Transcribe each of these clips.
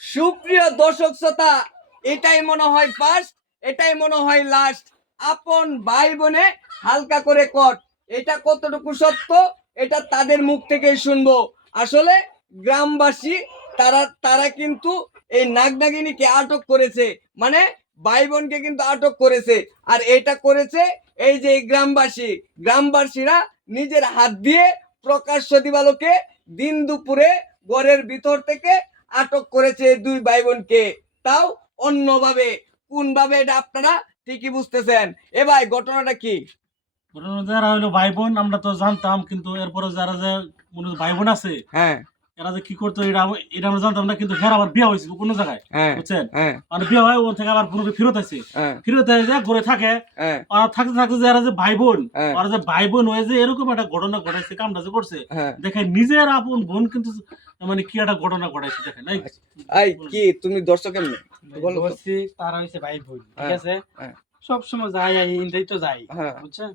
সুপ্রিয় দর্শক শ্রোতা, এটাই মনে হয় ফার্স্ট, এটাই মনে হয় লাস্ট। আপন ভাই বোনে হালকা করে কট, এটা কতটুকু সত্য এটা তাদের মুখ থেকেই শুনবো। আসলে গ্রামবাসী তারা তারা কিন্তু এই নাগনাগিনীকে আটক করেছে, মানে ভাই বোনকে কিন্তু আটক করেছে। আর এটা করেছে এই যে গ্রামবাসীরা নিজের হাত দিয়ে প্রকাশ্য দিবালোকে দিন দুপুরে ঘরের ভিতর থেকে আটক করেছে দুই ভাই বোনকে, তাও অন্যভাবে। কোন ভাবে এটা আপনারা ঠিকই বুঝতেছেন। এ ভাই, ঘটনাটা কি? যারা হইলো ভাই বোন আমরা তো জানতাম, কিন্তু এরপরে যারা যে মনে ভাই বোন আছে হ্যাঁ এরা যে কি করতো এটা আমরা জানতাম না, কিন্তু ফের আবার বিয়ে হয়েছিল কোনো জায়গায়, বুঝছেন? মানে বিয়ে হয় ওর থেকে আবার পুরো ফেরত আছে, ফেরত এসে ঘুরে থাকে। আর থাকতে থাকতে যারা যে ভাই বোন, ওরা যে ভাই বোন হয়ে যে এরকম একটা ঘটনা ঘটাইছে, কামটা যে করছে দেখে নিজের আপন বোন কিন্তু মানে কি একটা ঘটনা ঘটাইছে দেখেন। এই কি তুমি দর্শক এমনি বলো তো? তারা হইছে ভাই বোন, ঠিক আছে? সব সময় যাই ইন্টাই তো যাই, বুঝছেন?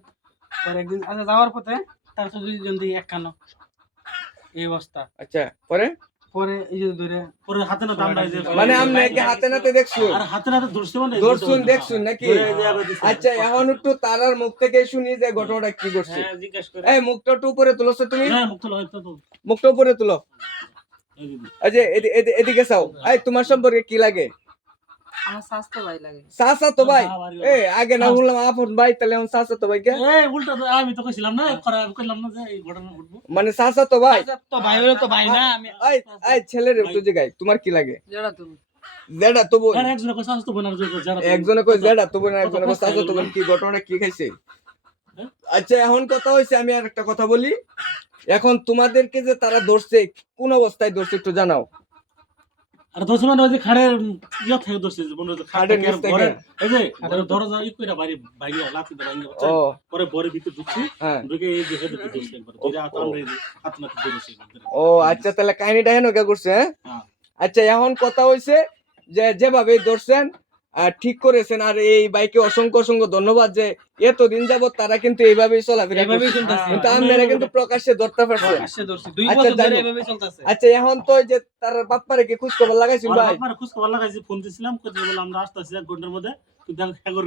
পরে একদিন আচ্ছা যাওয়ার পথে তার সাথে দুইজন দিকে এক কানো এই অবস্থা। আচ্ছা, পরে পরে এই যে ধরে পরে হাতে নাতে আমরা এই যে মানে আমরা কি হাতে নাতে দেখছো? আর হাতে নাতে ধরছে মানে দেখছুন নাকি? আচ্ছা, এখন একটু তারার মুখ থেকে শুনি যে ঘটনাটা কি করছে। জিজ্ঞেস করে এই মুখটা একটু উপরে তুলছো তুমি? হ্যাঁ, মুখ তোলো হয়তো তো মুখটা উপরে তুলো। আচ্ছা, এদিকে চাও। এই, তোমার সম্পর্কে কি লাগে? আমার স্বাস্থ্য ভাই লাগে। চাচা তো ভাই? এই আগে না বললাম আপন ভাই, তাহলে এখন চাচা তো ভাই কে? এই উল্টা তো আমি তো কইছিলাম না, কইলাম না যে এই ঘটনা ঘটবে। মানে চাচা তো ভাই? তো ভাই হলো তো ভাই না। আমি এই ছেলের একটু জায়গায় তোমার কি লাগে? যেটা তুমি জেডা তো বোন। আর একজনে কই শাস্ত বোন আর যারা একজনে কই জেডা তো বোন, একজনে কই চাচা তো বোন। কি ঘটনা কি খাইছে? আচ্ছা, এখন কথা হইছে, আমি আর একটা কথা বলি। এখন তোমাদেরকে যে তারা ধরছে, কোন অবস্থায় ধরছে একটু জানাও। আর দশ মানে ওই যে খাড়ের ইয়া থেকে দোষে বন্ধু খাড়ের নিচ থেকে। এই যে দরজা ই কইরা বাইরে বাইরে লাথি দে বাইরে ও পরে বরে ভিতরে ঢুকছি, হ্যাঁ। ঢুকে এই যে হেড দোষে একবার দুইটা হাত আমরা হাত নাতে ধরেছি। ও আচ্ছা, তাহলে কাহিনীটা হেন কে করছে? হ্যাঁ। আচ্ছা, এখন কথা হইছে যে যেভাবে ধরছেন ঠিক করেছেন। আর এই বাইকে অসংখ্য অসংখ্য ধন্যবাদ যে এতদিন যাবত তারা কিন্তু এইভাবেই চলাফেরা এইভাবেই করছে। চলতেছে। কিন্তু আপনারা কিন্তু প্রকাশ্যে ধরতে পারছেন। আসছে ধরছি 2 আচ্ছা, বছর ধরে জানি। এইভাবেই চলতেছে। আচ্ছা, এখন তো ওই যে তার বাপ্পারে কি খোঁজ খবর লাগাইছেন ভাই? আমার খোঁজ খবর লাগাইছি, ফোন দিছিলাম, কইতে বলে আমরা আসতেছি 1 ঘন্টার মধ্যে, কিন্তু হেগর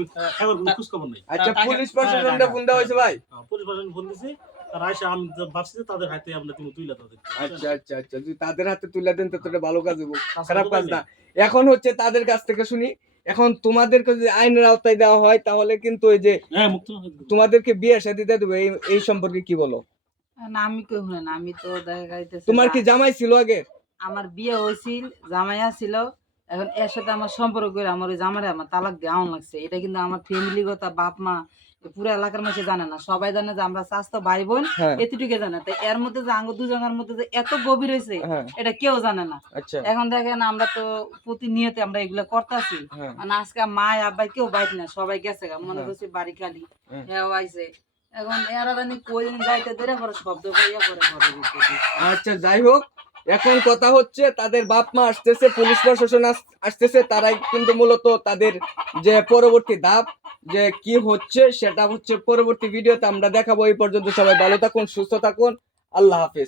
কোনো খোঁজ খবর নাই। আচ্ছা, পুলিশ প্রশাসনটা ফোন দেওয়া হয়েছে ভাই? পুলিশ প্রশাসন ফোন দিছি, তারা এসে আমি ভাবছি যে তাদের হাতে আমরা তুইলা তাদের। আচ্ছা আচ্ছা আচ্ছা, যদি তাদের হাতে তুলে দেন তো এটা ভালো কাজ হবে, খারাপ কাজ না। এখন হচ্ছে তাদের কাছ থেকে শুনি, এখন তোমাদেরকে যদি আইনের আওতায় দেওয়া হয় তাহলে কিন্তু ওই যে হ্যাঁ মুক্ত তোমাদেরকে বিয়ে শাদী দিয়ে দেবে, এই সম্পর্কে কি বলো? না, আমি কই শুনেন, আমি তো দেখা যাইতেছে তোমার কি জামাই ছিল আগে? আমার বিয়ে হয়েছিল, জামাইয়া ছিল। এখন এর সাথে আমার সম্পর্ক করে আমার ওই জামারে আমার তালাক দেওয়া লাগছে। এটা কিন্তু আমার ফ্যামিলিগত বাপ মা পুরো এলাকার মানুষ জানে না। সবাই জানে যে আমরা স্বাস্থ্য ভাই বোন, এতটুকু জানে। তাই এর মধ্যে যে আঙ্গ দুজনের মধ্যে যে এত গভীর হয়েছে এটা কেউ জানে না। এখন দেখেন আমরা তো প্রতিনিয়ত আমরা এগুলো করতেছি, মানে আজকে মা আব্বাই কেউ বাইক না, সবাই গেছে গা, মনে করছি বাড়ি খালি হেও আইছে। এখন এরা জানি কই যাইতে দেরে পরে শব্দ পাইয়া করে ঘরে ভিতরে। আচ্ছা, যাই হোক, এখন কথা হচ্ছে তাদের বাপ মা আসতেছে, পুলিশ প্রশাসন আসতেছে, তারাই কিন্তু মূলত তাদের যে পরবর্তী ধাপ যে কি হচ্ছে সেটা হচ্ছে পরবর্তী ভিডিওতে আমরা দেখাবো। এই পর্যন্ত সবাই ভালো থাকুন, সুস্থ থাকুন, আল্লাহ হাফেজ।